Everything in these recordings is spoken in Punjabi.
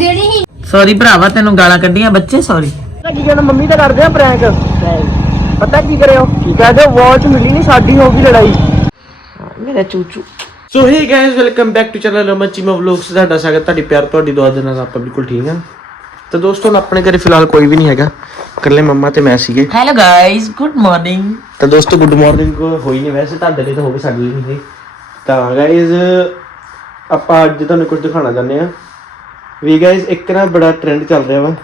ਦੇਣੀ ਹੀ ਸੌਰੀ ਭਰਾਵਾ ਤੈਨੂੰ ਗਾਲਾਂ ਕੱਢੀਆਂ ਬੱਚੇ ਸੌਰੀ ਕੀ ਕਹਿੰਦਾ ਮੰਮੀ ਤਾਂ ਕਰਦੇ ਆ ਪ੍ਰੈਂਕ ਪਤਾ ਕੀ ਕਰਿਓ? ਕੀ ਕਹਦੇ ਵਾਚ ਮਿਲੀ ਨਹੀਂ ਸਾਡੀ ਹੋ ਗਈ ਲੜਾਈ। ਮੇਰਾ ਚੂਚੂ। So hey guys welcome back to channel Aman Cheema vlogs ਤੁਹਾਡਾ ਸਵਾਗਤ ਤੁਹਾਡੀ ਪਿਆਰ ਤੁਹਾਡੀ ਦੁਆ ਦੇ ਨਾਲ ਆਪਾਂ ਬਿਲਕੁਲ ਠੀਕ ਹਾਂ ਤਾਂ ਦੋਸਤੋ ਆਪਣੇ ਘਰੇ ਫਿਲਹਾਲ ਕੋਈ ਵੀ ਨਹੀਂ ਹੈਗਾ। ਇਕੱਲੇ ਮੰਮਾ ਤੇ ਮੈਂ ਸੀਗੇ। ਹੈਲੋ ਗਾਇਸ ਗੁੱਡ ਮਾਰਨਿੰਗ ਤਾਂ ਦੋਸਤੋ ਗੁੱਡ ਮਾਰਨਿੰਗ ਹੋਈ ਨਹੀਂ ਵੈਸੇ ਤੁਹਾਡੇ ਲਈ ਤਾਂ ਹੋਵੇ ਸਾਡੇ ਲਈ। ਨਹੀਂ ਹੋਈ ਤਾਂ ਗਾਇਸ ਆਪਾਂ ਅੱਜ ਤੁਹਾਨੂੰ ਕੁਝ ਦਿਖਾਉਣਾ ਚਾਹੁੰਦੇ ਆ। ਵੀ ਗਾਇਸ ਇੱਕ ਨਾ ਬੜਾ ਟ੍ਰੈਂਡ ਚੱਲ ਰਿਹਾ ਵਾ।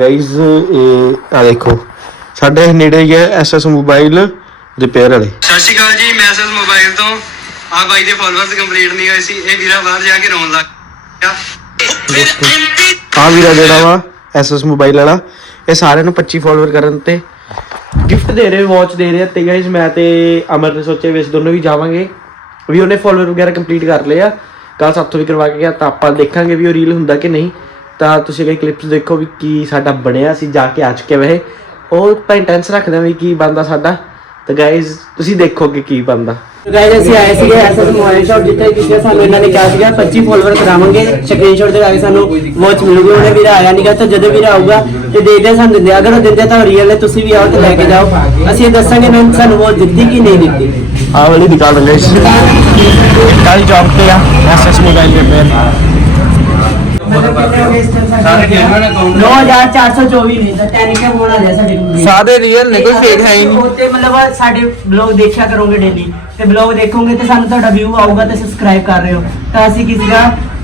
ਗਾਇਸ ਇਹ ਆ ਦੇਖੋ। ਸਾਡੇ ਨੇੜੇ ਹੀ ਹੈ ਐਸਐਸ ਮੋਬਾਈਲ ਰਿਪੇਅਰ ਵਾਲੇ। ਸਤਿ ਸ਼੍ਰੀ ਅਕਾਲ ਜੀ ਮੈਂ ਸਸ ਮੋਬਾਈਲ ਤੋਂ। ਆ ਬਾਈ ਦੇ ਫਾਲੋਅਰਸ ਕੰਪਲੀਟ ਨਹੀਂ ਹੋਏ ਸੀ। ਇਹ ਵੀਰਾ ਬਾਹਰ ਜਾ ਕੇ ਰੋਣ ਲੱਗ ਗਿਆ। ਆ ਵੀਰਾ ਜਿਹੜਾ ਵਾ ਐਸਐਸ ਮੋਬਾਈਲ ਵਾਲਾ ਇਹ ਸਾਰਿਆਂ ਨੂੰ 25 ਫਾਲੋਅਰ ਕਰਨ ਤੇ ਗਿਫਟ ਦੇ ਰਹੇ ਵਾਚ ਦੇ ਰਹੇ ਆ। ਤੇ ਗਾਇਸ ਮੈਂ ਤੇ ਅਮਰ ਨੇ ਸੋਚਿਆ ਵੀ ਅਸੀਂ ਦੋਨੋਂ ਵੀ ਜਾਵਾਂਗੇ। ਵੀ ਉਹਨੇ ਫਾਲੋਅਰ ਵਗੈਰਾ ਕੰਪਲੀਟ ਕਰ ਲਏ ਆ। ਕੱਲ ਸਾਥੋਂ ਵੀ ਕਰਵਾ ਕੇ ਗਿਆ ਤਾਂ ਆਪਾਂ ਦੇਖਾਂਗੇ ਵੀ ਉਹ ਰੀਲ ਹੁੰਦਾ ਕਿ ਨਹੀਂ। ਤਾਂ ਤੁਸੀਂ ਕਈ ਕਲਿੱਪਸ ਦੇਖੋ ਵੀ ਕੀ ਸਾਡਾ ਬਣਿਆ ਸੀ ਜਾ ਕੇ ਆ ਚੁੱਕੇ ਵੈਸੇ ਉਹ ਤਾਂ ਇੰਟੈਂਸ ਰੱਖਦੇ ਵੀ ਕੀ ਬਣਦਾ ਸਾਡਾ। ਤਾਂ ਗਾਇਸ ਤੁਸੀਂ ਦੇਖੋ ਕੀ ਬਣਦਾ। ਗਾਇਸ ਅਸੀਂ ਆਏ ਸੀਗੇ ਐਸਐਸ ਮੋਬਾਈਲ ਸ਼ਾਪ ਜਿੱਥੇ ਕਿ ਸਾਨੂੰ ਇਹਨਾਂ ਨੇ ਕਿਹਾ ਸੀਗਾ 25 ਫਾਲੋਅਰ ਕਰਾਵਾਂਗੇ। ਸਕਰੀਨਸ਼ਾਟ ਦੇ ਰਾਹੀਂ ਸਾਨੂੰ ਵਾਚ ਮਿਲੂਗੀ ਉਹਨੇ ਵੀਰਾ ਆਇਆ ਨਹੀਂਗਾ ਤਾਂ ਜਦੋਂ ਵੀਰਾ ਆਊਗਾ ਤੇ ਦੇਖਦੇ ਹਾਂ ਸਾਨੂੰ ਦਿੰਦੇ ਅਗਰ ਉਹ ਦਿੰਦੇ ਤਾਂ ਰੀਅਲ ਹੈ, ਤੁਸੀਂ ਵੀ ਆਓ ਤੇ ਲੈ ਕੇ ਜਾਓ। ਅਸੀਂ ਇਹ ਦੱਸਾਂਗੇ ਨਾ ਸਾਨੂੰ ਵਾਚ ਦਿੱਤੀ ਕਿ ਨਹੀਂ ਦਿੱਤੀ। ਐਸਐਸ ਮੋਬਾਈਲ ਰਿਪੇਅਰ 9424 ਨਹੀਂ ਤਾਂ 10 ਕੇ ਹੋਣਾ ਰਿਹਾ ਸਾਡੇ ਕੋਲ। ਸਾਰੇ ਰੀਅਲ ਨੇ ਕੋਈ ਫੇਕ ਹੈ ਹੀ ਨਹੀਂ। ਤੇ ਮਤਲਬ ਸਾਡੇ ਬਲੌਗ ਦੇਖਿਆ ਕਰੋਗੇ ਡੇਲੀ ਤੇ ਬਲੌਗ ਦੇਖੋਗੇ ਤੇ ਸਾਨੂੰ ਤੁਹਾਡਾ ਵਿਊ ਆਊਗਾ ਤੇ ਸਬਸਕ੍ਰਾਈਬ ਕਰ ਰਹੇ ਹੋ। ਤਾਂ ਅਸੀਂ ਕਿਸੇ ਦਾ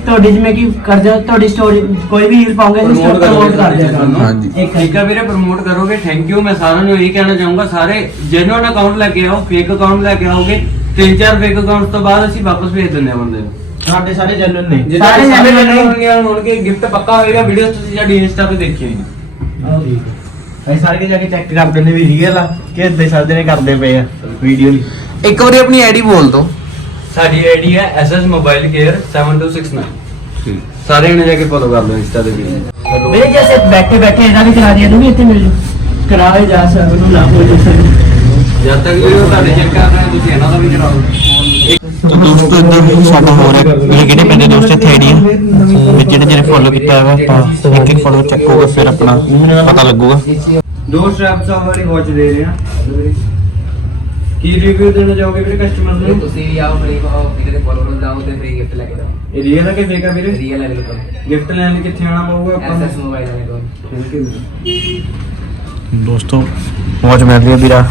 ਤੁਹਾਡੀ ਜਿਵੇਂ ਕਿ ਕਰ ਜਾ ਤੁਹਾਡੀ ਸਟੋਰੀ ਕੋਈ ਵੀ ਰੀਲ ਪਾਉਂਗੇ ਅਸੀਂ Promote ਪ੍ਰਮੋਟ ਕਰ ਕਰੋਗੇ ਦਿਆ ਸਾਨੂੰ। ਹਾਂਜੀ। ਇੱਕ ਠੀਕ ਆ ਵੀਰੇ ਪ੍ਰਮੋਟ ਕਰੋਗੇ ਥੈਂਕ ਯੂ ਮੈਂ ਸਾਰਿਆਂ ਨੂੰ ਇਹੀ ਕਹਿਣਾ ਚਾਹੂੰਗਾ ਸਾਰੇ ਜੈਨੂਅਨ ਅਕਾਊਂਟ ਲੈ ਕੇ ਆਓ ਫੇਕ ਅਕਾਊਂਟ ਲੈ ਕੇ ਆਓਗੇ ਤਿੰਨ ਚਾਰ ਫੇਕ ਅਕਾਊਂਟ ਤੋਂ ਬਾਅਦ ਅਸੀਂ ਵਾਪਸ ਭੇਜ ਦਿੰਦੇ ਆ ਬੰਦੇ ਨੂੰ। ਸਾਡੇ ਸਾਰੇ ਜੈਨੂਨ ਨੇ। ਜੇ ਸਾਰੇ ਸਾਰੇ genuine ਨੇ। ਹੋਣਗੇ ਹੋਣਗੇ ਗਿਫਟ ਪੱਕਾ ਹੋਏਗਾ ਵੀਡੀਓ ਤੁਸੀਂ ਸਾਡੀ ਇੰਸਟਾ ਤੇ ਦੇਖੀ ਹੋਣੀ ਅਸੀਂ ਸਾਰੇ ਜਾ ਕੇ ਚੈੱਕ ਕਰਦੇ ਨੇ ਵੀ ਰੀਅਲ ਆ ਕਿ ਇਦਾਂ ਸਾਡੇ ਨੇ ਕਰਦੇ ਪਏ ਆ ਵੀਡੀਓ ਲਈ। ਇੱਕ ਵਾਰੀ ਆਪਣੀ ਆਈਡੀ ਬੋਲ ਦੋ ਸਾਡੀ ਆਈਡੀ ਹੈ SS Mobile Care 7269 ਸਾਰੇ ਨੇ ਜਾ ਕੇ ਫੋਲੋ ਕਰ ਲਓ ਇੰਸਟਾ ਤੇ ਵੀ ਮੇਰੇ ਜੈਸੇ ਬੈਠੇ ਬੈਠੇ ਇਹਦਾ ਵੀ ਕਰਾ ਦਿਆ ਤੂੰ ਵੀ ਇੱਥੇ ਮਿਲ ਜੂ। ਕਰਾਏ ਜਾ ਸਰ ਨੂੰ ਨਾ ਹੋ ਜਾ ਸਰ। ਜਦ ਤੱਕ ਵੀਡੀਓ ਤੁਹਾਡੇ ਚੈੱਕ ਕਰ ਰਹੇ ਹੋ ਤੁਸੀਂ ਇਹਨਾਂ ਦਾ ਵੀ ਕਰਾਓ ਦੋਸਤੋ ਇੱਧਰ ਸਾਡਾ ਹੋ ਰਿਹਾ ਮੇਰੇ ਕਿਹੜੇ ਪੈਂਦੇ ਦੋਸਤ ਇੱਥੇ ਆਈਡੀ ਵੀ ਜਿਹੜੇ ਜਿਹੜੇ ਫੋਲੋ ਕੀਤਾ ਹੈਗਾ ਆਪਾਂ ਇੱਕ ਇੱਕ ਫੋਲੋ ਚੱਕ ਹੋਊਗਾ ਫਿਰ ਆਪਣਾ ਪਤਾ ਲੱਗੂਗਾ। ਦੋ ਸਟ੍ਰੈਪਸ ਵਾਲੀ ਵਾਚ ਦੇ ਰਹੇ ਆ। ਕੀ ਰਿਵਿਊ ਦੇਣਾ ਚਾਹੋਗੇ ਵੀਰੇ ਕਸਟਮਰ ਨੂੰ? ਤੁਸੀਂ ਵੀ ਆਓ ਫ੍ਰੀ ਪਾਓ ਵੀਰੇ ਦੇ ਫੋਲੋਅਰ ਜਾਓ ਤੇ ਫ੍ਰੀ ਗਿਫਟ ਲੈ ਕੇ ਜਾਓ। ਇਹ ਰੀਅਲ ਹੈ ਕਿ ਫੇਕ ਆ ਵੀਰੇ? ਰੀਅਲ ਹੈ ਬਿਲਕੁਲ ਗਿਫਟ ਲੈਣ ਲਈ ਕਿੱਥੇ ਆਉਣਾ ਪਊਗਾ ਆਪਾਂ ਐਸਐਸ ਮੋਬਾਈਲ ਵਾਲੇ ਕੋਲ। ਥੈਂਕ ਯੂ ਦੋਸਤੋ ਮੌਜ ਮਿਲ ਰਹੀ ਹੈ ਵੀਰਾ।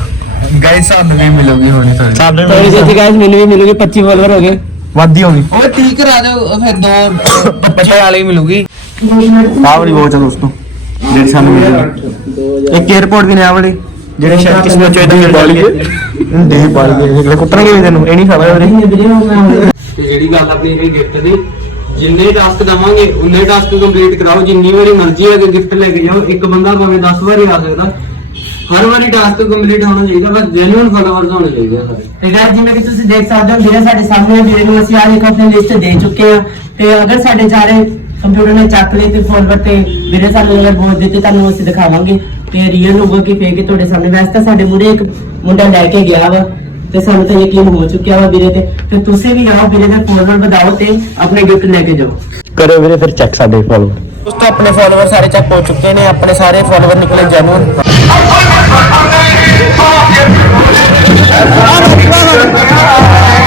ਗਾਇਸ ਸਾਨੂੰ ਵੀ ਮਿਲੋਗੀ ਹੁਣ ਸਾਡੇ ਤੁਹਾਡੀ ਜਿੱਥੇ ਗਾਇਸ ਮੈਨੂੰ ਵੀ ਮਿਲੂਗੀ 25 ਫਾਲੋਅਰ ਹੋ ਗਏ। ਵਾਦੀ ਹੋ ਗਈ ਓਏ ਠੀਕ ਕਰਾ ਦਿਓ ਫਿਰ ਦੋ ਪੱਟੇ ਵਾਲੀ ਮਿਲੂਗੀ। ਆਹ ਵਾਲੀ ਬਹੁਤ ਆ ਦੋਸਤੋ ਜਿਹੜੀ ਸਾਨੂੰ ਮਿਲੀ। ਇੱਕ 에어ਪੋਰਟ ਵੀ ਨੇ ਆਹ ਵਾਲੀ ਜਿਹੜੇ ਸ਼ਾਇਦ ਕਿਸੇ ਨੂੰ ਚਾਹੀਦਾ ਮਿਲ ਜਾਣਗੇ ਦੇ ਬਾਲ ਗਏ ਅਗਲੇ ਕੁੱਟਣਗੇ ਵੀ ਤੈਨੂੰ ਇਹ ਨਹੀਂ ਖਾਣਾ ਵੀਰੇ ਤੇ ਜਿਹੜੀ ਗੱਲ ਆਪਣੀ ਇਹ ਗਿਫਟ ਦੀ ਜਿੰਨੇ ਟਾਸਕ ਦਵਾਂਗੇ ਉਨੇ ਟਾਸਕ ਕੰਪਲੀਟ ਕਰਾਓ ਜਿੰਨੀ ਵਾਰੀ ਮਰਜ਼ੀ ਹੈ ਕਿ ਗਿਫਟ ਲੈ ਕੇ ਜਾਓ ਇੱਕ ਬੰਦਾ ਭਾਵੇਂ 10 ਵਾਰੀ ਆ ਸਕਦਾ ਹਰ ਵਾਰੀ ਟਾਸਕ ਕੰਪਲੀਟ ਹੋਣਾ ਚਾਹੀਦਾ ਬਸ ਜੈਨੂਇਨ ਫਾਲੋਅਰਸ ਹੋਣੇ ਚਾਹੀਦੇ ਆ ਸਾਰੇ ਤੇ ਗਾਇਸ ਜਿਵੇਂ ਕਿ ਤੁਸੀਂ ਦੇਖ ਸਕਦੇ ਹੋ ਵੀਰੇ ਸਾਡੇ ਸਾਹਮਣੇ ਵੀਰੇ ਨੂੰ ਅਸੀਂ ਆਹ ਇੱਕ ਆਪਣੀ ਲਿਸਟ ਦੇ ਚੁੱਕੇ ਆ। ਤੇ ਅਗਰ ਸਾਡੇ ਸਾਰੇ ਕੰਪਿਊਟਰ ਨੇ ਚੱਕ ਲਈ ਤੇ ਫੋਲਵਰ ਤੇ ਵੀਰੇ ਸਾਨੂੰ ਅਗਰ ਬੋਲ ਦਿੱਤੇ ਤੁਹਾਨੂੰ ਅਸੀਂ ਦਿਖਾਵਾਂਗੇ। ਤੇ ਰੀਅਲ ਹੋਊਗਾ ਕਿ ਫੇਕ ਤੁਹਾਡੇ ਸਾਹਮਣੇ ਵੈਸੇ ਤਾਂ ਸਾਡੇ ਮੂਰੇ ਇੱਕ ਮੁੰਡਾ ਲੈ ਕੇ ਗਿਆ ਵਾ ਤੇ ਸਾਨੂੰ ਤਾਂ ਯਕੀਨ ਹੋ ਚੁੱਕਿਆ ਵਾ ਵੀਰੇ ਤੇ। ਤੇ ਤੁਸੀਂ ਵੀ ਆਓ ਵੀਰੇ ਦੇ ਫੋਲਵਰ ਵਧਾਓ ਤੇ ਆਪਣੇ ਗਿਫਟ ਲੈ ਕੇ ਜਾਓ। ਕਰੋ ਵੀਰੇ ਫਿਰ ਚੈੱਕ ਸਾਡੇ ਫੋਲੋ ਦੋਸਤੋ ਆਪਣੇ ਫੋਲੋਅਰ ਸਾਰੇ ਚੈੱਕ ਹੋ ਚੁੱਕੇ ਨੇ ਆਪਣੇ ਸਾਰੇ ਫੋਲੋਅਰ ਨਿਕਲੇ ਜੈਨੂਨ ਸਾਡੇ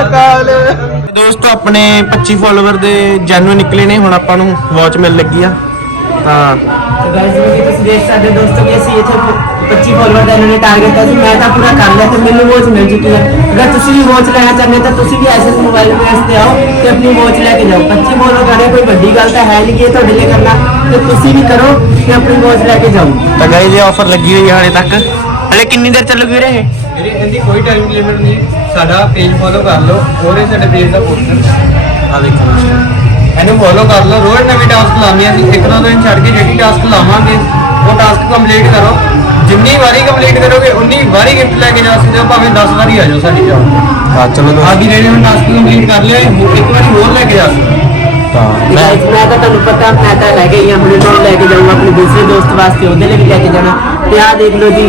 ਅਕਾਲ। ਦੋਸਤੋ ਆਪਣੇ 25 ਫਾਲੋਅਰ ਦੇ ਜੈਨੂਨ ਨਿਕਲੇ ਨੇ ਹੁਣ ਆਪਾਂ ਨੂੰ ਵਾਚ ਮਿਲ ਲੱਗੀ ਆ। ਤਾਂ ਗਾਇਸ ਕਿ ਤੁਸੀਂ ਦੇਖ ਸਕਦੇ ਦੋਸਤੋ ਕਿ ਅਸੀਂ ਇੱਥੇ 25 ਫਾਲੋਅਰ ਦਾ ਇਹਨਾਂ ਨੇ ਟਾਰਗੇਟ ਦਿੱਤਾ ਸੀ ਮੈਂ ਤਾਂ ਪੂਰਾ ਕਰ ਲਿਆ ਤੇ ਮੈਨੂੰ ਵਾਚ ਮਿਲ ਚੁੱਕੀ ਹੈ ਅਗਰ ਤੁਸੀਂ ਵੀ ਵਾਚ ਲੈਣਾ ਚਾਹੁੰਦੇ ਤਾਂ ਤੁਸੀਂ ਵੀ ਐਸਐਸ ਮੋਬਾਈਲ ਪਲੇਸ ਤੇ ਆਓ ਤੇ ਆਪਣੀ ਵਾਚ ਲੈ ਕੇ ਜਾਓ। 25 ਫਾਲੋਅਰ ਕਰਨਾ ਕੋਈ ਵੱਡੀ ਗੱਲ ਤਾਂ ਹੈ ਨਹੀਂ ਕਿ ਇਹ ਤੁਹਾਡੇ ਲਈ ਕਰਨਾ ਤੇ ਤੁਸੀਂ ਵੀ ਕਰੋ ਤੇ ਆਪਣੀ ਵਾਚ ਲੈ ਕੇ ਜਾਓ। ਤਾਂ ਗਾਇਸ ਇਹ ਆਫਰ ਲੱਗੀ ਹੋਈ ਹੈ ਹਾਲੇ ਤੱਕ। ਹਲੇ ਕਿੰਨੀ ਦੇਰ ਚੱਲੂਗੀ ਵੀਰੇ ਇਹ? ਵੀਰੇ ਇਹਦੀ ਕੋਈ ਟਾਈਮ ਲਿਮਿਟ ਨਹੀਂ। ਸਾਡਾ ਪੇਜ ਫੋਲੋ ਕਰ ਲਓ। ਔਰ ਇਹ ਸਾਡੇ ਪੇਜ ਦਾ ਪੋਸਟਰ ਆ। ਦੇਖੋ ਇਹਨੂੰ ਫੋਲੋ ਕਰ ਲਓ। ਰੋਜ਼ ਨਵੀਂ ਟਾਸਕ ਲਾਉਂਦੇ ਹਾਂ ਅਸੀਂ। ਇੱਕ ਦੋ ਦਿਨ ਛੱਡ ਕੇ ਜਿਹੜੀ ਟਾਸਕ ਲਾਵਾਂਗੇ ਉਹ ਟਾਸਕ ਕੰਪਲੀਟ ਕਰੋ। ਜਿੰਨੀ ਵਾਰੀ ਕੰਪਲੀਟ ਕਰੋਗੇ ਉਨੀ ਵਾਰੀ ਗਿਫਟ ਲੈ ਕੇ ਜਾ ਸਕਦੇ ਹੋ। ਭਾਵੇਂ 10 ਵਾਰੀ ਆ ਜਾਓ ਸਾਡੀ ਜੌਬ ਹਾਂ ਚਲੋ ਦੋਸਤੋ ਆਗੀ ਰੇਡੀ ਨੂੰ ਟਾਸਕ ਕੰਪਲੀਟ ਕਰ ਲਿਆ ਇੱਕ ਵਾਰੀ ਹੋਰ ਲੈ ਕੇ ਜਾ ਸਕਦੇ ਤਾਂ ਮੈਂ ਮੈਂ ਤਾਂ ਤੁਹਾਨੂੰ ਪਤਾ ਮੈਂ ਤਾਂ ਲੈ ਕੇ ਹੀ। ਆਪਣੇ ਨਾਲ ਲੈ ਕੇ ਜਾਊਂਗਾ। ਆਪਣੇ ਦੂਸਰੇ ਦੋਸਤ ਵਾਸਤੇ ਉਹਦੇ ਲਈ ਵੀ ਲੈ ਕੇ ਜਾਣਾ। ਤੇ ਆਹ ਦੇਖ ਲਓ ਜੀ।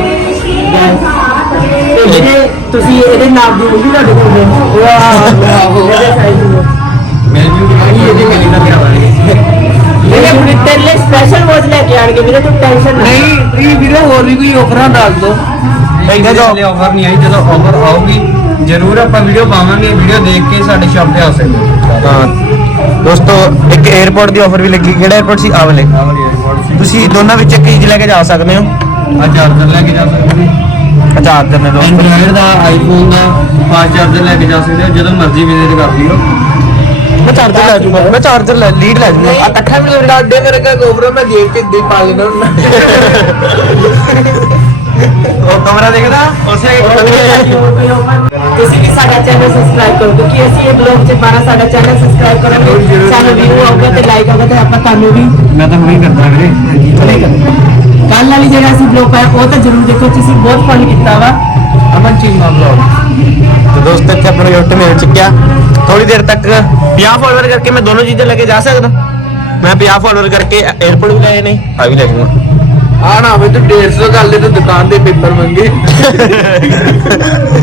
ਗਾਇਸ ਤੁਸੀਂ ਤੁਸੀਂ ਦੋਨਾਂ ਵਿੱਚ ਇੱਕ ਚੀਜ਼ ਲੈ ਕੇ ਜਾ ਸਕਦੇ ਹੋ। ਆ ਚਾਰਜਰ ਲੈ ਕੇ ਜਾ ਸਕਦੇ ਹੋ। ਚਾਰਜਰ ਨੇ ਦੋਸਤੋ। ਐਂਡਰੋਇਡ ਦਾ ਆਈਫੋਨ ਦਾ ਫਾਸਟ ਚਾਰਜਰ ਲੈ ਕੇ ਜਾ ਸਕਦੇ ਹੋ ਜਦੋਂ ਮਰਜ਼ੀ ਵਿਜ਼ਿਟ ਕਰ ਲਿਓ ਮੈਂ ਚਾਰਜਰ ਲੈ ਜੂਗਾ ਮੈਂ ਚਾਰਜਰ ਲੈ ਲੀਡ ਲੈ ਜੂਗਾ। ਆ ਇਕੱਠਾ ਵੀ ਡਾਡੇ ਮੇਰੇ ਕਾ ਗੋਬਰਾ ਮੈਂ ਦੇਖ ਕੇ ਦੇ ਪਾ ਲੈਣਾ ਉਹ ਕਮਰਾ ਦੇਖਦਾ? ਉਸੇ ਤੁਸੀਂ ਵੀ ਸਾਡਾ ਚੈਨਲ ਸਬਸਕ੍ਰਾਈਬ ਕਰੋ ਕਿਉਂਕਿ ਅਸੀਂ ਇਹ ਬਲੌਗ 'ਚ ਪਾਣਾ ਸਾਡਾ ਚੈਨਲ ਸਬਸਕ੍ਰਾਈਬ ਕਰੋਗੇ। ਸਾਨੂੰ ਵੀਊ ਆਊਗਾ ਤੇ ਲਾਈਕ ਆਊਗਾ ਤੇ ਆਪਾਂ ਤੁਹਾਨੂੰ ਵੀ ਮੈਂ ਤਾਂ ਹੁਣੇ ਕਰਦਾ ਵੀਰੇ। ਕੱਲ ਵਾਲੀ ਜਿਹੜਾ ਅਸੀਂ ਬਲੌਗ ਪਾਇਆ ਉਹ ਤਾਂ ਜ਼ਰੂਰ ਦੇਖੋ ਤੁਸੀਂ ਬਹੁਤ ਫਨ ਕੀਤਾ ਵਾ। ਅਮਨ ਚੀਮਾ ਬਲੌਗ ਤੇ ਦੋਸਤੋ ਇੱਥੇ ਆਪਣਾ ਗਿਫਟ ਮਿਲ ਚੁੱਕਿਆ। ਥੋੜੀ ਦੇਰ ਤੱਕ 50 ਫਾਲੋਅਰ ਕਰਕੇ ਮੈਂ ਦੋਨੋਂ ਚੀਜ਼ਾਂ ਲੈ ਕੇ ਜਾ ਸਕਦਾ। ਮੈਂ 50 ਫਾਲੋਅਰ ਕਰਕੇ 에어ਪੋਰਟ ਵੀ ਲਏ ਨੇ ਆ ਵੀ ਲੈ ਜਾਊਂਗਾ। ਆ ਨਾ ਹੋਵੇ ਤੂੰ 150 ਕਰ ਲੈ ਤੂੰ ਦੁਕਾਨ ਦੇ ਪੇਪਰ ਮੰਗੇ।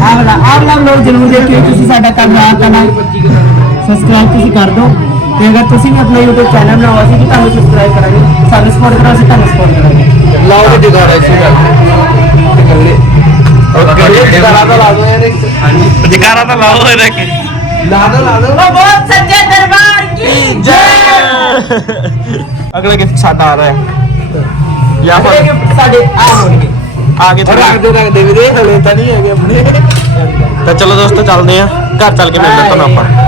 ਆਹ ਵਾਲਾ ਆਹ ਵਾਲਾ ਬਲੌਗ ਜ਼ਰੂਰ ਦੇਖਿਓ ਤੁਸੀਂ ਸਾਡਾ ਕੰਮ ਆ ਕਰਨਾ। ਸਬਸਕ੍ਰਾਈਬ ਤੁਸੀਂ ਕਰ ਦਿਓ। ਤੇ ਅਗਰ ਤੁਸੀਂ ਵੀ ਆਪਣਾ YouTube ਚੈਨਲ ਬਣਾਓ ਅਸੀਂ ਵੀ ਤੁਹਾਨੂੰ ਸਬਸਕ੍ਰਾਈਬ ਕਰਾਂਗੇ। ਸਾਨੂੰ ਸਪੋਰਟ ਕਰੋ ਅਸੀਂ ਤੁਹਾਨੂੰ ਸਪੋਰਟ ਕਰਾਂਗੇ। ਲਾਓ ਵੀ ਜਗਾੜਾ ਇਸੇ ਗੱਲ ਓਕੇ ਜਗਾੜਾ ਤਾਂ ਲਾ ਦੋ ਯਾਰ ਇੱਕ। ਜਕਾਰਾ ਤਾਂ ਲਾਓ ਇਹਦੇ ਕਿ ਲਾ ਦੋ ਲਾ ਦੋ ਬਹੁਤ ਸੱਚੇ ਦਰਬਾਰ ਕੀ ਜੈ! ਅਗਲਾ ਗਿਫਟ ਸਾਡਾ ਆ ਰਿਹਾ। ਹੈ ਯਾ ਫਿਰ ਸਾਡੇ ਆ ਹੋਣਗੇ। ਆ ਕੇ ਥੋੜਾ ਰੱਖ ਦੇ ਰੱਖ ਦੇ ਵੀਰੇ ਹਲੇ ਤਾਂ ਨਹੀਂ ਹੈਗੇ ਆਪਣੇ। ਤਾਂ ਚਲੋ ਦੋਸਤੋ ਚੱਲਦੇ ਆ ਘਰ ਚੱਲ ਕੇ ਮਿਲਦੇ ਤੁਹਾਨੂੰ ਆਪਾਂ।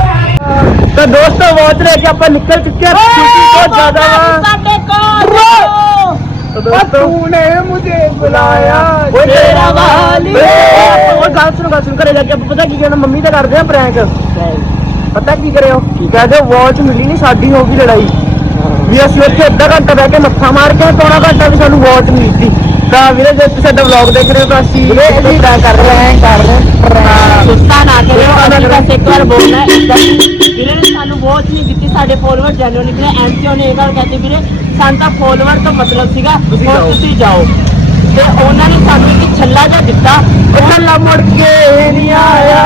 ਤਾਂ ਦੋਸਤੋ ਵਾਚ ਲੈ ਕੇ ਆਪਾਂ ਨਿਕਲ ਚੁੱਕੇ ਹਾਂ ਖੁਸ਼ੀ ਬਹੁਤ ਜ਼ਿਆਦਾ ਵਾ। ਸਾਡੇ ਕੋਲ ਤੂੰ ਨੇ ਮੁਝੇ ਬੁਲਾਇਆ। ਤੇਰਾ ਵਾਲੀ ਉਹ ਗੱਲ ਸੁਣ ਗੱਲ ਸੁਣ ਘਰੇ ਜਾ ਕੇ ਆਪਾਂ ਪਤਾ ਕੀ ਕਹਿਣਾ ਮੰਮੀ ਦਾ ਕਰਦੇ ਆ ਪ੍ਰੈਂਕ ਪਤਾ ਕੀ ਕਰਿਓ ਕੀ? ਕਹਦੇ ਵਾਚ ਮਿਲੀ ਨਹੀਂ ਸਾਡੀ ਹੋ ਗਈ ਲੜਾਈ। ਵੀ ਅਸੀਂ ਉੱਥੇ ਅੱਧਾ ਘੰਟਾ ਬਹਿ ਕੇ ਮੱਥਾ ਮਾਰ ਕੇ ਪੌਣਾ ਘੰਟਾ ਵੀ ਸਾਨੂੰ ਵਾਚ ਮਿਲੀ ਸੀ। ਤਾਂ ਵੀਰੇ ਜੇ ਤੁਸੀਂ ਸਾਡਾ ਵਲੌਗ ਦੇਖ ਰਹੇ ਹੋ ਤਾਂ ਅਸੀਂ ਇਹ ਕਰ ਰਹੇ ਹਾਂ। ਕਰ ਰਹੇ ਹਾਂ। ਸੁਸਤਾ ਨਾ ਕਰਿਓ ਅਗਰ ਬਸ ਇੱਕ ਵਾਰ ਬੋਲਣਾ ਵੀਰੇ ਨੇ ਬਹੁਤ ਨਹੀਂ ਦਿੱਤੀ ਸਾਡੇ ਫੋਲੋਅਰ ਜੈਨੂਅਨ ਨਿਕਲੇ ਐਮਸੀਓ ਨੇ ਇਹ ਗੱਲ ਕਹਿੰਦੇ ਵੀਰੇ ਸਾਨੂੰ ਤਾਂ ਫੋਲੋਅਰ ਤੋਂ ਮਤਲਬ ਸੀਗਾ ਹੁਣ ਤੁਸੀਂ ਜਾਓ। ਤੇ ਉਹਨਾਂ ਨੇ ਸਾਨੂੰ ਇੱਕ ਛੱਲਾ ਜਿਹਾ ਦਿੱਤਾ। ਉਹ ਛੱਲਾ ਮੁੜ ਕੇ ਨਹੀਂ ਆਇਆ।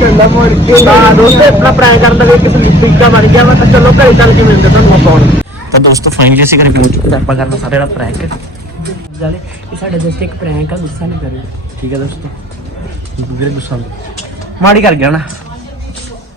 ਛੱਲਾ ਮੁੜ ਕੇ ਤਾਂ ਦੋਸਤੇ ਆਪਣਾ ਪ੍ਰੈਂਕ ਕਰਨ ਦਾ ਇੱਕ ਸਪੀਕਾ ਬਣ ਗਿਆ ਵਾ ਤਾਂ ਚਲੋ ਘਰੇ ਚੱਲ ਕੇ ਮਿਲਦੇ ਤੁਹਾਨੂੰ ਆਪਾਂ ਹੁਣ। ਤਾਂ ਦੋਸਤੋ ਫਾਈਨਲੀ ਅਸੀਂ ਘਰੇ ਪਹੁੰਚ ਚੁੱਕੇ ਆਪਾਂ ਕਰਨਾ ਸਾਰੇ ਦਾ ਪ੍ਰੈਂਕ ਜਾਲੇ ਇਹ ਸਾਡਾ ਜਸਟ ਇੱਕ ਪ੍ਰੈਂਕ ਆ ਗੁੱਸਾ ਨਹੀਂ ਕਰਿਓ ਠੀਕ ਹੈ ਦੋਸਤੋ। ਵੀਰੇ ਗੁੱਸਾ ਮਾੜੀ ਕਰ ਗਿਆ ਨਾ।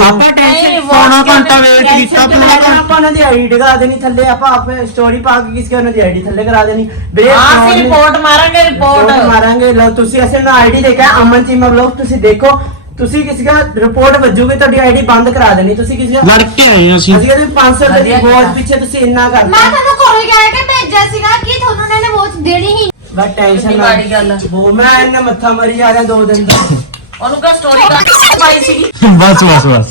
ਆਪਾਂ ਨਹੀਂ, ਟੈਨਸ਼ਨ ਘੰਟਾ ਵੇਟ ਕੀਤਾ ਤੇ ਆਪਾਂ ਉਹਨਾਂ ਦੀ ਆਈਡੀ ਕਰਾ ਦੇਣੀ ਥੱਲੇ ਆਪਾਂ ਆਪੇ ਸਟੋਰੀ ਪਾ ਕੇ ਕਿਸੇ ਉਹਨਾਂ ਦੀ ਆਈਡੀ ਥੱਲੇ ਕਰਾ ਦੇਣੀ। ਵੀਰੇ ਹਾਂ ਰਿਪੋਰਟ ਮਾਰਾਂਗੇ ਰਿਪੋਰਟ ਮਾਰਾਂਗੇ। ਲਓ ਤੁਸੀਂ ਅਸੇ ਨਾ ਆਈਡੀ ਦੇਖਿਆ ਅਮਨ ਚੀਮਾ ਬਲੌਗ ਤੁਸੀਂ ਦੇਖੋ। ਤੁਸੀਂ ਕਿਸੇ ਦਾ ਰਿਪੋਰਟ ਵੱਜੂਗੀ ਤੁਹਾਡੀ ਆਈਡੀ ਬੰਦ ਕਰਾ ਦੇਣੀ। ਤੁਸੀਂ ਕਿਸੇ ਦਾ ਲੜ ਕੇ ਆਏ ਅਸੀਂ। ਅਸੀਂ ਕਹਿੰਦੇ 500 ਰੁਪਏ ਦੀ ਵਧੀਆ ਪਿੱਛੇ ਤੁਸੀਂ ਇੰਨਾ ਕਰਦੇ ਮੈਂ ਤੁਹਾਨੂੰ ਕੋਲ ਕਹਿ ਕੇ ਭੇਜਿਆ ਸੀਗਾ ਕਿ ਤੁਹਾਨੂੰ ਨੇ ਵੋਚ ਦੇਣੀ ਹੀ। ਬਸ ਟੈਨਸ਼ਨ ਕਿੰਨੀ ਮਾੜੀ ਗੱਲ। ਆ। ਮੈਂ ਇੰਨਾ ਮੱਥਾ ਮਰੀ ਜਾ ਰਿਹਾ ਦੋ ਦਿਨ ਦਾ। ਉਹਨੂੰ ਕਹ ਸਟੋਰੀ ਕਰ। ਪਾਈ ਸੀ ਬਸ ਬਸ ਬਸ।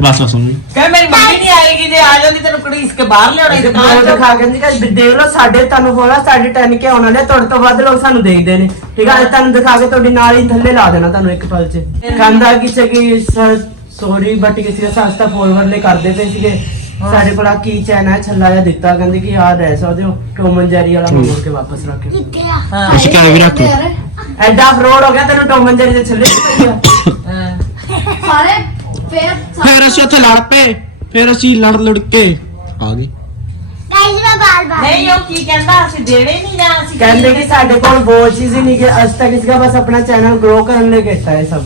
ਬਸ ਬਸ ਕਹੇ ਮੇਰੀ ਮੰਮੀ ਨਹੀਂ ਆਏਗੀ ਜੇ ਆ ਜਾਂਦੀ ਤੈਨੂੰ ਕੁੜੀ ਇਸ ਕੇ ਬਾਹਰ ਲਿਆਉਣਾ ਦੁਕਾਨ ਚੋਂ। ਦਿਖਾ ਕਹਿੰਦੀ ਕਿ ਦੇਖ ਲਓ ਸਾਡੇ ਤੁਹਾਨੂੰ ਫੋਲਾ ਸਾਡੇ 10 ਕੇ ਆਉਣ ਵਾਲੇ ਤੁਹਾਡੇ ਤੋਂ ਵੱਧ ਲੋਕ ਸਾਨੂੰ ਦੇਖਦੇ ਨੇ। ਠੀਕ ਹੈ ਤੁਹਾਨੂੰ ਦਿਖਾ ਕੇ ਤੁਹਾਡੀ ਨਾਲ ਹੀ ਥੱਲੇ ਲਾ ਦੇਣਾ ਤੁਹਾਨੂੰ ਇੱਕ ਪਲ 'ਚ। ਕਹਿੰਦਾ ਕਿਸੇ ਕੀ ਸੋਰੀ ਬਟ ਕਿਸੇ ਦਾ ਸੰਸਥਾ ਫੋਲੋਵਰ ਲਈ ਕਰਦੇ ਪਏ ਸੀਗੇ। ਸਾਡੇ ਕੋਲ ਆ ਕੀ ਚੈਨ ਹੈ ਛੱਲਾ ਜਿਹਾ ਦਿੱਤਾ ਕਹਿੰਦੇ ਕਿ ਆਹ ਰਹਿ ਸਕਦੇ ਹੋ ਟੋਮਨ ਜੈਰੀ ਵਾਲਾ ਮੋੜ ਕੇ ਵਾਪਸ ਰੱਖਿਓ ਕਿੱਥੇ ਆ? ਹਾਂ। ਤੁਸੀਂ ਕਿਵੇਂ ਵੀ ਰੱਖ ਲਓ। ਐਡਾ ਫਰੋਡ ਹੋ ਗਿਆ ਤੈਨੂੰ ਟੋਮਨ ਜੈਰੀ ਦੇ ਛੱਲੇ ਚ ਪਈ ਆ। ਸਾਰੇ ਫੇਰ ਫਿਰ ਅਸੀਂ ਉੱਥੇ ਲੜ ਪਏ ਫਿਰ ਅਸੀਂ ਲੜ ਲੜ ਕੇ ਆ ਗਏ। ਗਾਇਸ ਮੈਂ ਬਾਰ ਬਾਰ ਨਹੀਂ ਉਹ ਕੀ ਕਹਿੰਦਾ ਅਸੀਂ ਦੇਣੇ ਨਹੀਂ ਜਾਂ ਅਸੀਂ ਕਹਿੰਦੇ ਕਿ ਸਾਡੇ ਕੋਲ ਬਹੁਤ ਚੀਜ਼ ਹੀ ਨਹੀਂ ਕਿ ਅੱਜ ਤੱਕ ਇਸका ਬਸ ਆਪਣਾ ਚੈਨਲ ਗਰੋ ਕਰਨ ਲਈ ਕੀਤਾ ਹੈ ਸਭ।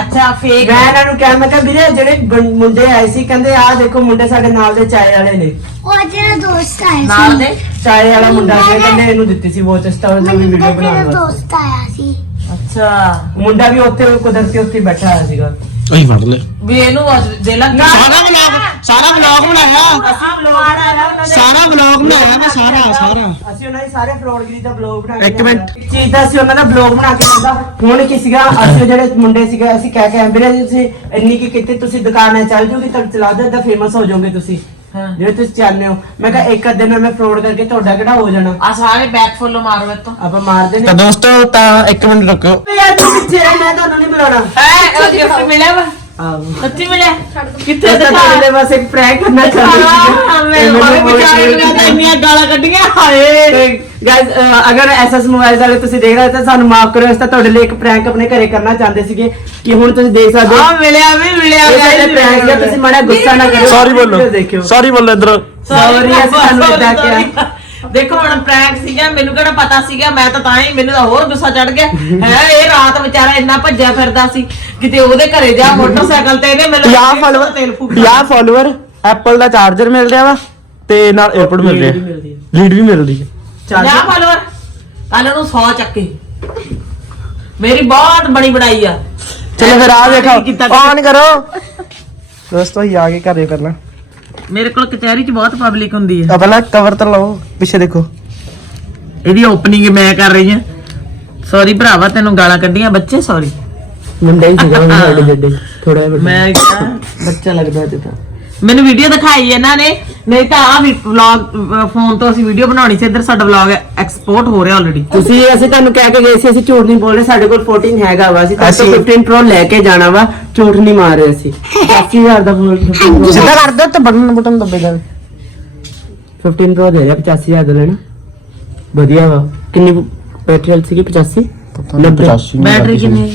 ਅੱਛਾ ਫੇਕ ਮੈਂ ਇਹਨਾਂ ਨੂੰ ਕਿਹਾ ਮੈਂ ਕਿਹਾ ਵੀਰੇ ਜਿਹੜੇ ਬੰ- ਮੁੰਡੇ ਆਏ ਸੀ ਕਹਿੰਦੇ ਆਹ ਦੇਖੋ ਮੁੰਡੇ ਸਾਡੇ ਨਾਲ ਦੇ ਚਾਏ ਵਾਲੇ ਨੇ। ਉਹ ਜਿਹੜਾ ਦੋਸਤ ਆਇਆ ਨਾਲ ਦੇ? ਚਾਏ ਵਾਲਾ ਮੁੰਡਾ ਸੀ ਕਹਿੰਦੇ ਇਹਨੂੰ ਦਿੱਤੀ ਸੀ ਵੋਚ ਸਟਾਰ ਨਵੀਂ ਵੀਡੀਓ ਬਣਾਉਣ ਵਾਸਤੇ। ਦੋਸਤ ਆਇਆ ਸੀ। ਅੱਛਾ। ਮੁੰਡਾ ਵੀ ਉੱਥੇ ਕੁਦਰਤੀ ਉੱਥੇ ਹੀ ਬੈਠਾ ਹੋਇਆ ਸੀਗਾ। ਅਸੀਂ ਫੜ ਲੈ। ਵੀ ਇਹਨੂੰ ਦੇ ਲਾ ਸਾਰਾ ਵਲੌਗ ਸਾਰਾ ਵਲੌਗ ਬਣਾਇਆ। ਸਾਰਾ ਵਲੌਗ ਬਣਾਇਆ ਮੈਂ ਸਾਰਾ ਸਾਰਾ। ਅਸੀਂ ਉਹਨਾਂ ਦੀ ਸਾਰੇ ਫਰੋਡਗਰੀ ਦਾ ਬਲੌਗ ਬਣਾ ਕੇ ਇੱਕ ਮਿੰਟ। ਲਿਆਂਦਾ। ਇੱਕ ਚੀਜ਼ ਦਾ ਅਸੀਂ ਉਹਨਾਂ ਦਾ ਬਲੌਗ ਬਣਾ ਕੇ ਦਿੰਦਾ ਹੁਣ ਕੀ ਸੀਗਾ? ਅਸੀਂ ਜਿਹੜੇ ਮੁੰਡੇ ਸੀਗੇ ਅਸੀਂ ਕਹਿ ਕੇ ਜੀ ਤੁਸੀਂ ਇੰਨੀ ਕੀ ਕੀਤੀ ਤੁਸੀਂ ਦੁਕਾਨ ਚੱਲ ਜੂਗੀ ਤਾਂ ਚਲਾ ਦੇ ਤਾਂ ਫੇਮਸ ਹੋ ਜਾਓਗੇ ਤੁਸੀਂ। ਹਾਂ। ਜਿਹੜੇ ਤੁਸੀਂ ਚਾਹੁੰਦੇ ਹੋ ਮੈਂ ਕਿਹਾ ਇੱਕ ਅੱਧੇ ਨਾਲ ਮੈਂ ਫਰੋਡ ਕਰਕੇ ਤੁਹਾਡਾ ਕਿਹੜਾ ਹੋ ਜਾਣਾ? ਆ ਸਾਰੇ ਬੈਕ ਫੁੱਲ ਮਾਰੋ ਇੱਥੋਂ। ਆਪਾਂ ਮਾਰਦੇ ਨੇ। ਤਾਂ ਦੋਸਤੋ ਤਾਂ ਇੱਕ ਮਿੰਟ ਰੁਕੋ। ਯਾਰ ਤੂੰ ਪਿੱਛੇ ਰਹਿ, ਮੈਂ ਤੁਹਾਨੂੰ ਨਹੀਂ ਬੁਲਾਉਣਾ। ਹੈ ਉਹ ਗਿਫਟ ਮਿਲਿਆ ਵਾ। ਆਹੋ। ਸੱਚੀ ਮਿਲਿਆ? ਕਿੱਥੇ ਤੇ ਦਿਖਾ? ਤੁਹਾਡੇ ਬਸ ਇੱਕ ਪ੍ਰੈਂਕ ਕਰਨਾ ਚਾਹੁੰਦੀ ਹਾਂ ਮੈਂ ਮਾਰੇ ਵਿਚਾਰੇ ਨੇ ਤਾਂ ਇੰਨੀਆਂ ਗਾਲਾਂ ਕੱਢੀਆਂ? ਹਾਏ। ਗਾਇਸ ਅਗਰ ਐਸਐਸ ਮੋਬਾਈਲ ਵਾਲੇ ਤੁਸੀਂ ਦੇਖ ਰਹੇ ਹੋ ਤਾਂ ਸਾਨੂੰ ਮਾਫ ਕਰੋ ਇਸ ਤਾਂ ਤੁਹਾਡੇ ਲਈ ਇੱਕ ਪ੍ਰੈਂਕ ਆਪਣੇ ਘਰੇ ਕਰਨਾ ਚਾਹੁੰਦੇ ਸੀਗੇ ਕਿ ਹੁਣ ਤੁਸੀਂ ਦੇਖ ਸਕਦੇ ਆ ਹੋ ਮਿਲਿਆ ਵੀ ਮਿਲਿਆ ਇਹ ਸਾਡੇ ਪ੍ਰੈਂਕ ਦਾ ਤੁਸੀਂ ਮਾੜਾ ਗੁੱਸਾ ਨਾ ਕਰੋ ਸੌਰੀ ਬੋਲੋ ਦੇਖਿਓ। ਸੌਰੀ ਬੋਲੋ ਇਧਰ। Sorry, ਅਸੀਂ ਤੁਹਾਨੂੰ ਕਿੱਦਾਂ ਕਿਹਾ। ਦੇਖੋ ਹੁਣ ਪ੍ਰੈਂਕ ਸੀਗਾ ਮੈਨੂੰ ਕਿਹੜਾ ਪਤਾ ਸੀਗਾ ਮੈਂ ਤਾਂ ਤਾਂ ਹੀ ਮੈਨੂੰ ਤਾਂ ਹੋਰ ਗੁੱਸਾ ਚੜ ਗਿਆ। ਹੈ ਇਹ ਰਾਤ ਵਿਚਾਰਾ ਇੰਨਾ ਭੱਜਿਆ ਫਿਰਦਾ ਸੀ ਕਿਤੇ ਉਹਦੇ ਘਰੇ ਜਾ ਮੋਟਰਸਾਈਕਲ ਤੇ ਇਹਨੇ ਮੈਨੂੰ 50 ਫਾਲੋਅਰ ਤੇਲ ਫੂਕ 50 ਫਾਲੋਅਰ ਐਪਲ ਦਾ ਚਾਰਜਰ ਮਿਲ ਰਿਹਾ ਵਾ ਤੇ ਨਾਲ 에어ਪੋਰਟ ਮਿਲ ਰਿਹਾ ਲੀਡ ਵੀ ਮਿਲਦੀ ਹੈ। ਚੱਲ ਜਾ ਫਾਲੋਅਰ ਕੱਲ ਨੂੰ 100 ਚੱਕੇ। ਮੇਰੀ ਬਹੁਤ ਬਣੀ ਬਣਾਈ ਆ। ਚਲੋ ਫਿਰ ਆ ਕੀਤਾ ਦੇਖੋ ਆਨ ਕਰੋ। ਦੋਸਤੋ ਹੀ ਆ ਕੇ ਘਰੇ ਪਹਿਲਾਂ ਮੇਰੇ ਕੋਲ ਕਚਹਿਰੀ 'ਚ ਬਹੁਤ ਪਬਲਿਕ ਹੁੰਦੀ ਹੈ। ਆ ਪਹਿਲਾਂ ਕਵਰ ਤਾਂ ਲਾਓ ਪਿੱਛੇ ਦੇਖੋ। ਇਹਦੀ ਓਪਨਿੰਗ ਮੈਂ ਕਰ ਰਹੀ ਹਾਂ। ਸੌਰੀ ਭਰਾਵਾ ਤੈਨੂੰ ਗਾਲਾਂ ਕੱਢੀਆਂ ਬੱਚੇ ਸੌਰੀ ਮੁੰਡਾ ਹੀ ਸੀਗਾ ਉਹ ਸਾਡੇ ਜੱਡੇ ਥੋੜਾ। ਮੈਂ ਕਿਹਾ ਬੱਚਾ ਲੱਗਦਾ ਤੇ ਤਾਂ। ਮੈਨੂੰ ਵੀਡੀਓ ਦਿਖਾਈ ਇਹਨਾਂ ਨੇ। ਨਹੀਂ ਤਾਂ ਆ ਵੀ ਵਲੌਗ ਫੋਨ ਤੋਂ ਅਸੀਂ ਵੀਡੀਓ ਬਣਾਉਣੀ ਸੀ ਇੱਧਰ ਸਾਡਾ ਵਲੌਗ ਐਕਸਪੋਰਟ ਹੋ ਰਿਹਾ ਆਲਰੇਡੀ ਤੁਸੀਂ ਅਸੀਂ ਤੁਹਾਨੂੰ ਕਹਿ ਕੇ ਗਏ ਸੀ ਅਸੀਂ ਝੂਠ ਨਹੀਂ ਬੋਲ ਰਹੇ ਸਾਡੇ ਕੋਲ 14 ਹੈਗਾ ਵਾ ਅਸੀਂ ਤੁਹਾਡੇ ਅਸੀਂ- 15 ਪ੍ਰੋ ਲੈ ਕੇ ਜਾਣਾ ਵਾ ਝੂਠ ਨਹੀਂ ਮਾਰ ਰਹੇ ਅਸੀਂ। 85000 ਦਾ ਫੋਨ ਸਿੱਧਾ ਕਰ ਦਿਓ ਤੇ ਬਟਨ ਬਟਨ ਦੱਬੇਗਾ 15 ਪ੍ਰੋ ਦੇ ਰਿਹਾ 85000 ਦਾ ਲੈਣਾ। ਵਧੀਆ ਵਾ। ਕਿੰਨੀ ਬੈਟਰੀ ਸੀਗੀ 85 90 ਬੈਟਰੀ ਕਿੰਨੀ?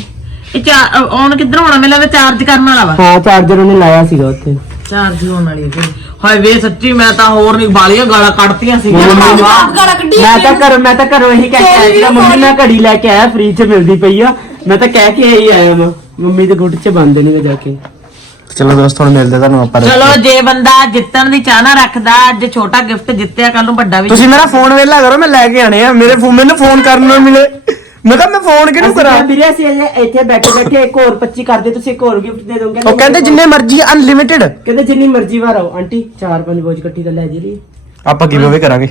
ਇਹ ਚਾ ਔਨ ਕਿੱਧਰ ਹੋਣਾ ਮੈਨੂੰ ਲੱਗਦਾ ਚਾਰਜ ਕਰਨ ਵਾਲਾ ਵਾ। ਹਾਂ ਚਾਰਜਰ ਉਹਨੇ ਲਾਇਆ ਸੀਗਾ ਉੱਥੇ। ਚਾਰਜ ਹੋਣ ਵਾਲੀ ਹੈ ਕੋਈ। ਹਾਏ ਵੇ ਸੱਚੀ ਮੈਂ ਤਾਂ ਹੋਰ ਨਹੀਂ ਬਾਲੀਆਂ ਗਾਲਾਂ ਕੱਢਤੀਆਂ ਸੀ ਗਾਲਾਂ ਮੈਂ ਤਾਂ ਘਰ ਮੈਂ ਤਾਂ ਘਰੋਂ ਇਹੀ ਕਹਿ ਕੇ ਆਇਆ ਸੀਗਾ ਮੰਮੀ ਮੈਂ ਘੜੀ ਲੈ ਕੇ ਆਇਆ ਫ੍ਰੀ ਚ ਮਿਲਦੀ ਪਈ ਆ। ਮੈਂ ਤਾਂ ਕਹਿ ਕੇ ਇਹੀ ਆਇਆ ਮੈਂ ਮੰਮੀ ਦੇ ਗੁੱਟ ਚ ਬੰਦ ਨਹੀਂ ਜਾ ਕੇ। ਚਲੋ ਦੋਸਤੋ ਹੁਣ ਮਿਲਦੇ ਤੁਹਾਨੂੰ ਆਪਾਂ ਚਲੋ ਜੇ ਬੰਦਾ ਜਿੱਤਣ ਦੀ ਚਾਹਨਾ ਰੱਖਦਾ ਅੱਜ ਛੋਟਾ ਗਿਫਟ ਜਿੱਤਿਆ ਕੱਲ ਨੂੰ ਵੱਡਾ ਵੀ ਤੁਸੀਂ ਮੇਰਾ ਫੋਨ ਵੇਲਾ ਕਰੋ ਮੈਂ ਲੈ ਕੇ ਆਣੇ ਆ। ਮੇਰੇ ਫੋਨ ਮੈਨੂੰ ਫੋਨ ਕਰਨ ਨੂੰ ਮਿਲੇ। ਮੈਂ ਕਿਹਾ ਮੈਂ ਫੋਨ ਕਿਹਨੂੰ ਕਰਾਂ? ਵੀਰੇ ਅਸੀਂ ਇੱਥੇ- ਇੱਥੇ ਬੈਠੇ ਬੈਠੇ ਇੱਕ ਹੋਰ 25 ਕਰਦੇ ਤੁਸੀਂ ਇੱਕ ਹੋਰ ਗਿਫਟ ਦੇ ਦੋਗੇ ਉਹ ਕਹਿੰਦੇ ਜਿੰਨੇ ਮਰਜ਼ੀ ਅਨਲਿਮਿਟਿਡ ਕਹਿੰਦੇ ਜਿੰਨੀ ਮਰਜ਼ੀ ਵਾਰ ਆਓ। ਆਂਟੀ ਚਾਰ ਪੰਜ ਬੋਝ ਇਕੱਠੀ ਤਾਂ ਲੈ ਜੀ ਲਈ। ਆਪਾਂ ਗਿਵਅਵੇ ਕਰਾਂਗੇ।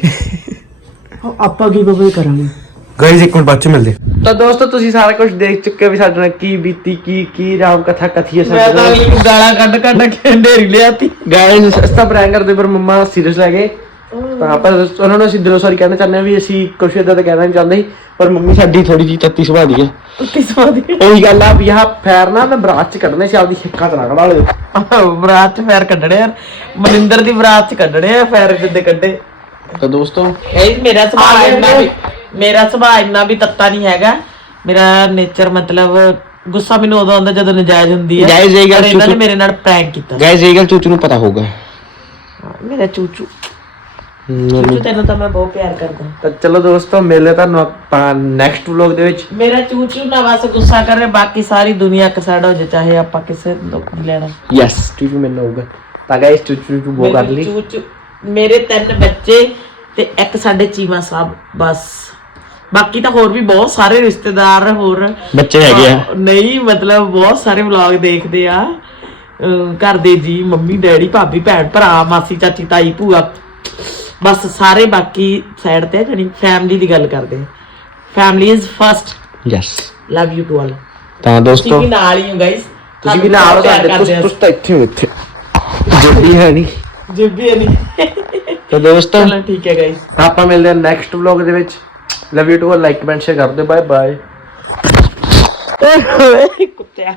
ਆਪਾਂ ਕੀ ਬਬੇ ਕਰਾਂਗੇ। ਗਾਇਜ਼ ਇੱਕ ਮਿੰਟ ਬਾਅਦ ਚ ਮਿਲਦੇ। ਤਾਂ ਦੋਸਤੋ ਤੁਸੀਂ ਸਾਰਾ ਕੁਝ ਦੇਖ ਚੁੱਕੇ ਹੋ ਵੀ ਸਾਡੇ ਨਾਲ ਕੀ ਬੀਤੀ ਕੀ ਕੀ ਰਾਮ ਕਥਾ ਕਥੀ ਹੈ ਮੈਂ ਤਾਂ ਸਾਡੇ ਨਾਲ ਗਾਲਾਂ ਕੱਢ ਕੱਢ ਕੇ ਢੇਰੀ ਲਿਆਤੀ। ਗਾਇਜ਼ ਸਸਤਾ ਪ੍ਰੈਂਕ ਕਰਦੇ ਪਰ ਮੰਮਾ ਸੀਰੀਅਸ ਲੈ ਗਏ। ਤਾਂ ਪਰ ਉਹਨਾਂ ਨੂੰ ਅਸੀਂ ਦਿਲੋਂ ਸੌਰੀ ਕਹਿਣਾ ਚਾਹੁੰਦੇ ਹਾਂ ਵੀ ਅਸੀਂ ਕੁਛ ਇਦਾਂ ਦਾ ਕਹਿਣਾ ਨਹੀਂ ਚਾਹੁੰਦੇ ਸੀ, ਪਰ ਮੰਮੀ ਸਾਡੀ ਥੋੜੀ ਜੀ ਤੱਤੀ ਸੁਭਾਅ ਦੀ ਹੈ। ਕਿਸਮਤ ਦੀ। ਉਹੀ ਗੱਲ ਆ ਵੀ ਆਹ ਫੈਰ ਨਾ ਮੈਂ ਬਰਾਤ ਚ ਕੱਢਣੇ ਸੀ ਆਪਦੀ ਹਿੱਕਾਂ ਨਾ ਕਢਾ ਲਿਓ। ਬਰਾਤ ਚ ਫੈਰ ਕੱਢਣੇ ਯਾਰ ਮਨਿੰਦਰ ਦੀ ਬਰਾਤ ਚ ਕੱਢਣੇ ਆ ਫੈਰ ਜਿੱਦੇ ਕੱਢੇ। ਤਾਂ ਦੋਸਤੋ ਇਹ ਮੇਰਾ ਸੁਭਾਅ ਇੰਨਾ ਵੀ ਮੇਰਾ ਸੁਭਾਅ ਇੰਨਾ ਵੀ ਤੱਤਾ ਨਹੀਂ ਹੈਗਾ। ਮੇਰਾ ਨੇਚਰ ਮਤਲਬ ਗੁੱਸਾ ਮੈਨੂੰ ਉਦੋਂ ਆਉਂਦਾ ਜਦੋਂ ਨਜਾਇਜ਼ ਹੁੰਦੀ ਹੈ ਜਾਇਜ਼ ਇਹ ਗੱਲ ਪਰ ਇਹਨਾਂ ਨੇ ਮੇਰੇ ਨਾਲ ਪ੍ਰੈਂਕ ਕੀਤਾ। ਗਾਇਜ਼ ਇਹ ਗੱਲ ਚੂਚੂ ਨੂੰ ਪਤਾ ਹੋਊਗਾ। ਮੇਰਾ ਚੂਚੂ। ਚੂਚੂ ਤੈਨੂੰ ਤਾਂ ਮੈਂ ਬਹੁਤ ਪਿਆਰ ਕਰਦਾ। ਤਾਂ ਚਲੋ ਦੋਸਤੋ ਮਿਲਦੇ ਤੁਹਾਨੂੰ ਆਪਾਂ ਨੈਕਸਟ ਵਲੌਗ ਦੇ ਵਿੱਚ। ਮੇਰਾ ਚੂਚੂ ਨਾ ਬਸ ਗੁੱਸਾ ਕਰੇ ਬਾਕੀ ਸਾਰੀ ਦੁਨੀਆ ਕਸੜ ਹੋ ਜਾ ਚਾਹੇ ਆਪਾਂ ਕਿਸੇ ਨੂੰ ਨਹੀਂ ਲੈਣਾ। ਯੈਸ ਚੂਚੂ ਮੈਨੂੰ ਹੋਊਗਾ ਤਾਂ ਗਾਇਜ਼ ਚੂਚੂ ਚੂਚੂ ਬੋ ਕਰ ਮੇਰੇ ਲਈ ਚੂਚੂ ਮੇਰੇ ਤਿੰਨ ਬੱਚੇ ਤੇ ਇੱਕ ਸਾਡੇ ਚੀਮਾ ਸਾਹਿਬ ਬਸ। ਬਾਕੀ ਤਾਂ ਹੋਰ ਵੀ ਬਹੁਤ ਸਾਰੇ ਰਿਸ਼ਤੇਦਾਰ ਹੋਰ। ਬੱਚੇ ਹੈਗੇ ਆ। ਨਹੀਂ ਮਤਲਬ ਬਹੁਤ ਸਾਰੇ ਵਲੌਗ ਦੇਖਦੇ ਆ। ਘਰ ਦੇ ਜੀ ਮੰਮੀ ਡੈਡੀ ਭਾਬੀ ਭੈਣ ਭਰਾ ਮਾਸੀ ਚਾਚੀ ਤਾਈ ਭੂਆ। ਬਸ ਸਾਰੇ ਬਾਕੀ ਸਾਈਡ ਤੇ ਜਣੀ ਫੈਮਿਲੀ ਦੀ ਗੱਲ ਕਰਦੇ ਆ। Family is first yes love you to all ਤਾਂ ਤੁਸੀਂ ਦੋਸਤੋ ਵੀ ਨਾਲ ਹੀ ਹੋ ਗਾਇਸ ਤੁਸੀਂ ਵੀ ਨਾਲ ਹੋ ਸਾਡੇ ਤੁਸੀਂ ਤੁਸੀਂ ਤਾਂ ਇੱਥੇ ਹੋ ਇੱਥੇ। ਜੱਦੀ ਹੈ ਨਹੀਂ। ਜਿੱਬੀ ਨਹੀਂ। ਤਾਂ ਦੋਸਤੋ ਚਲੋ ਠੀਕ ਹੈ ਗਾਇਸ ਆਪਾਂ ਮਿਲਦੇ ਹਾਂ ਨੈਕਸਟ ਵਲੌਗ ਦੇ ਵਿੱਚ। Love you too like comment share ਕਰ ਦਿਓ ਬਾਏ ਬਾਏ ਕੁੱਤਿਆ।